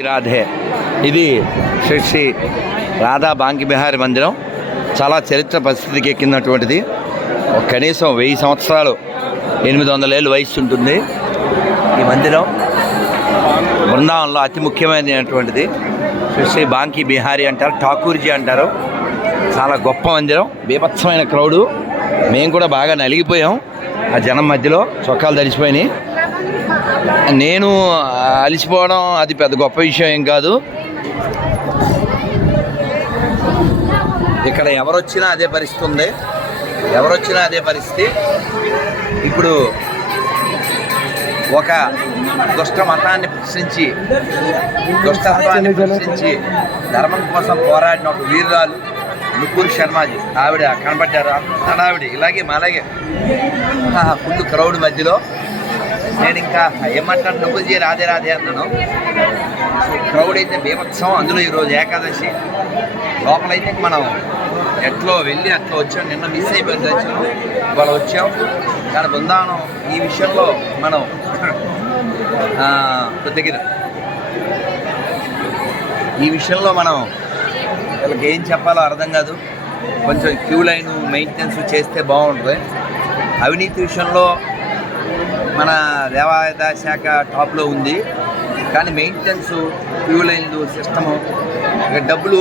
రాధే ఇది శ్రీ శ్రీ రాధా బాంకి బిహారీ మందిరం. చాలా చరిత్ర పరిస్థితికి ఎక్కినటువంటిది. కనీసం వెయ్యి సంవత్సరాలు ఎనిమిది వందల ఏళ్ళు వయసు ఉంటుంది. ఈ మందిరం బృందావనంలో అతి ముఖ్యమైనటువంటిది శ్రీ శ్రీ బాంకి బిహారీ అంటారు ఠాకూర్జీ అంటారు. చాలా గొప్ప మందిరం బీభత్సమైన క్రౌడు. మేము కూడా బాగా నలిగిపోయాం. ఆ జనం మధ్యలో చొక్కాలు తడిచిపోయినాయి. నేను అలిసిపోవడం అది పెద్ద గొప్ప విషయం ఏం కాదు. ఇక్కడ ఎవరొచ్చినా అదే పరిస్థితి ఉంది. ఎవరొచ్చినా అదే పరిస్థితి. ఇప్పుడు ఒక దుష్ట మతాన్ని ప్రశ్నించి దుష్టత్వాన్ని ప్రశ్నించి ధర్మం కోసం పోరాడిన ఒక వీరురాలు నుకూర్ శర్మాజీ. ఆవిడ కనబడ్డారు. అంత ఆవిడ ఇలాగే మాలాగే. ఫుల్ క్రౌడ్ మధ్యలో. నేను ఇంకా ఏమంటాను నువ్వుజీ రాధే రాధే అన్నాను. క్రౌడ్ అయితే బీభత్సం. అందులో ఈరోజు ఏకాదశి. లోపలైతే మనం ఎట్లో వెళ్ళి అట్లా వచ్చాం. నిన్న మిస్ అయిపోయింది దర్శనం ఇవాళ వచ్చాం. కానీ బృందావనం ఈ విషయంలో మనం ఆ, ఈ విషయంలో మనం వాళ్ళకి ఏం చెప్పాలో అర్థం కాదు. కొంచెం క్యూ లైన్ మెయింటెనెన్స్ చేస్తే బాగుంటుంది. అవినీతి విషయంలో మన దేవాదాయ శాఖ టాప్లో ఉంది. కానీ మెయింటెనెన్స్ క్యూ లైన్లు సిస్టము డబ్బులు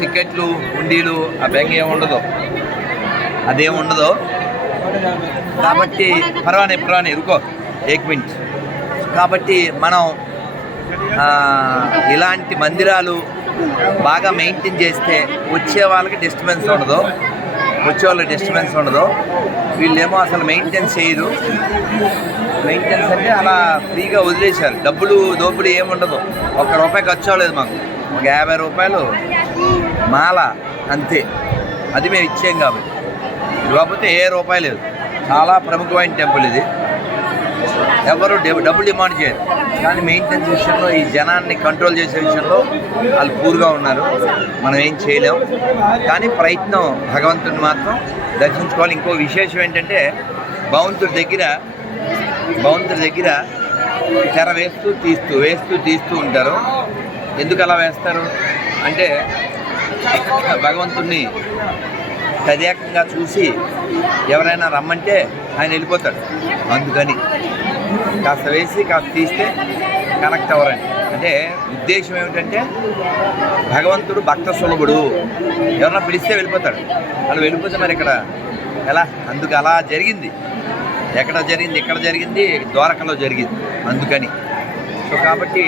టికెట్లు ఉండీలు ఆ బ్యాంక్ ఏమి ఉండదు. అదేం ఉండదు. కాబట్టి పర్వానే పర్వానే ఇరుకో ఏక్ మినిట్. కాబట్టి మనం ఇలాంటి మందిరాలు బాగా మెయింటైన్ చేస్తే వచ్చే వాళ్ళకి డిస్టర్బెన్స్ ఉండదు. వచ్చే వాళ్ళకి డిస్టర్బెన్స్ ఉండదు. వీళ్ళేమో అసలు మెయింటెన్స్ చేయరు. మెయింటెన్స్ అంటే అలా ఫ్రీగా వదిలేశారు. డబ్బులు దోపిడీ ఏముండదు ఒక్క రూపాయి ఖర్చు అవ్వలేదు మాకు. ఒక యాభై రూపాయలు మాల అంతే. అది మేము ఇచ్చాం కాబట్టి. కాకపోతే ఏ రూపాయి లేదు. చాలా ప్రముఖమైన టెంపుల్ ఇది. ఎవరు డబ్బులు డిమాండ్ చేయరు. కానీ మెయింటెనెన్స్ విషయంలో ఈ జనాన్ని కంట్రోల్ చేసే విషయంలో వాళ్ళు పూర్గా ఉన్నారు. మనం ఏం చేయలేం. కానీ ప్రయత్నం భగవంతుడిని మాత్రం దర్శించుకోవాలి. ఇంకో విశేషం ఏంటంటే భగవంతుడి దగ్గర భగవంతుడి దగ్గర తెర వేస్తూ తీస్తూ వేస్తూ తీస్తూ ఉంటారు. ఎందుకు అలా వేస్తారు? అంటే భగవంతుణ్ణి తదేకంగా చూసి ఎవరైనా రమ్మంటే ఆయన వెళ్ళిపోతాడు. అందుకని కాస్త వేసి కాస్త తీస్తే కనెక్ట్ అవ్వరండి. అంటే ఉద్దేశం ఏమిటంటే భగవంతుడు భక్త సులభుడు ఎవరన్నా పిలిస్తే వెళ్ళిపోతాడు. అలా వెళ్ళిపోతే మరి ఇక్కడ ఎలా? అందుకు అలా జరిగింది. ఎక్కడ జరిగింది ఇక్కడ జరిగింది ద్వారకలో జరిగింది. అందుకని. సో కాబట్టి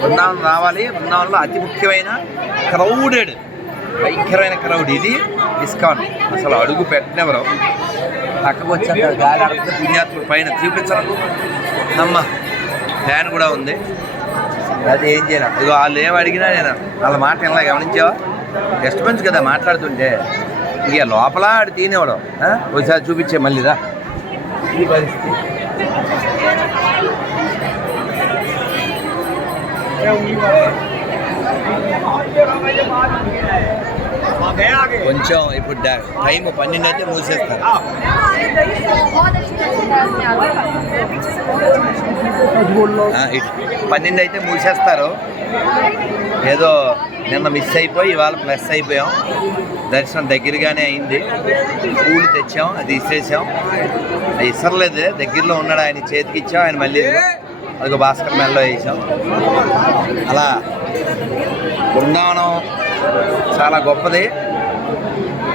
బృందావనం రావాలి బృందావనంలో అతి ముఖ్యమైన క్రౌడెడ్ భయంకరమైన క్రౌడ్ ఇది. ఇస్కాన్. అసలు అడుగు పెట్టినెవరు? పక్కకు వచ్చాక గాలి అడిగితే పుణ్యాత్ముడు పైన చూపించరు? అమ్మ ఫ్యాన్ కూడా ఉంది. అది ఏం చేయాలి ఇదిగో వాళ్ళు ఏం అడిగినా నేను వాళ్ళ మాట ఎలా గమనించావా? డిస్టర్బెన్స్ కదా మాట్లాడుతుంటే. ఇక లోపల ఆడు తీనేవాడు. ఒకసారి చూపించే మళ్ళీ రా. ఈ పరిస్థితి. కొంచెం ఇప్పుడు టైం పన్నెండు అయితే మూసేస్తారు. పన్నెండు అయితే మూసేస్తారు. ఏదో నిన్న మిస్ అయిపోయి ఇవాళ ప్లస్ అయిపోయాం. దర్శనం దగ్గరగానే అయింది. పూలు తెచ్చాం అది ఇచ్చేసాం అది ఇసరలేదు దగ్గరలో ఉన్నాడు ఆయన చేతికి ఇచ్చాం ఆయన మళ్ళీ అదొక భాస్కర్ మెల్లో వేసాం. అలా బృందావనం చాలా గొప్పది.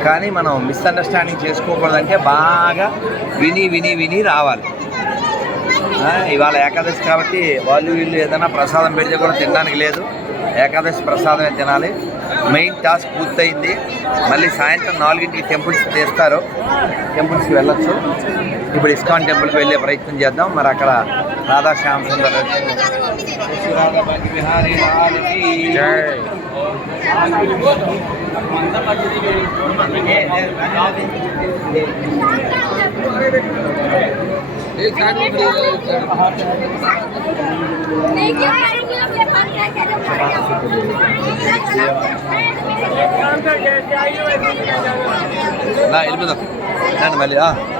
కానీ మనం మిస్అండర్స్టాండింగ్ చేసుకోకూడదంటే బాగా విని విని విని రావాలి. ఆ, ఇవాళ ఏకాదశి కాబట్టి వాళ్ళు వీళ్ళు ఏదైనా ప్రసాదం పెడితే కూడా తినడానికి లేదు. ఏకాదశి ప్రసాదమే తినాలి. మెయిన్ టాస్క్ పూర్తయింది. మళ్ళీ సాయంత్రం నాలుగింటికి టెంపుల్స్ తీస్తారు. టెంపుల్స్కి వెళ్ళొచ్చు. ఇప్పుడు ఇస్కాన్ టెంపుల్కి వెళ్ళే ప్రయత్నం చేద్దాం. మరి అక్కడ రాధా శ్యామ్ సుందర్ శ్రీ రాధా భాగ్య బిహారీ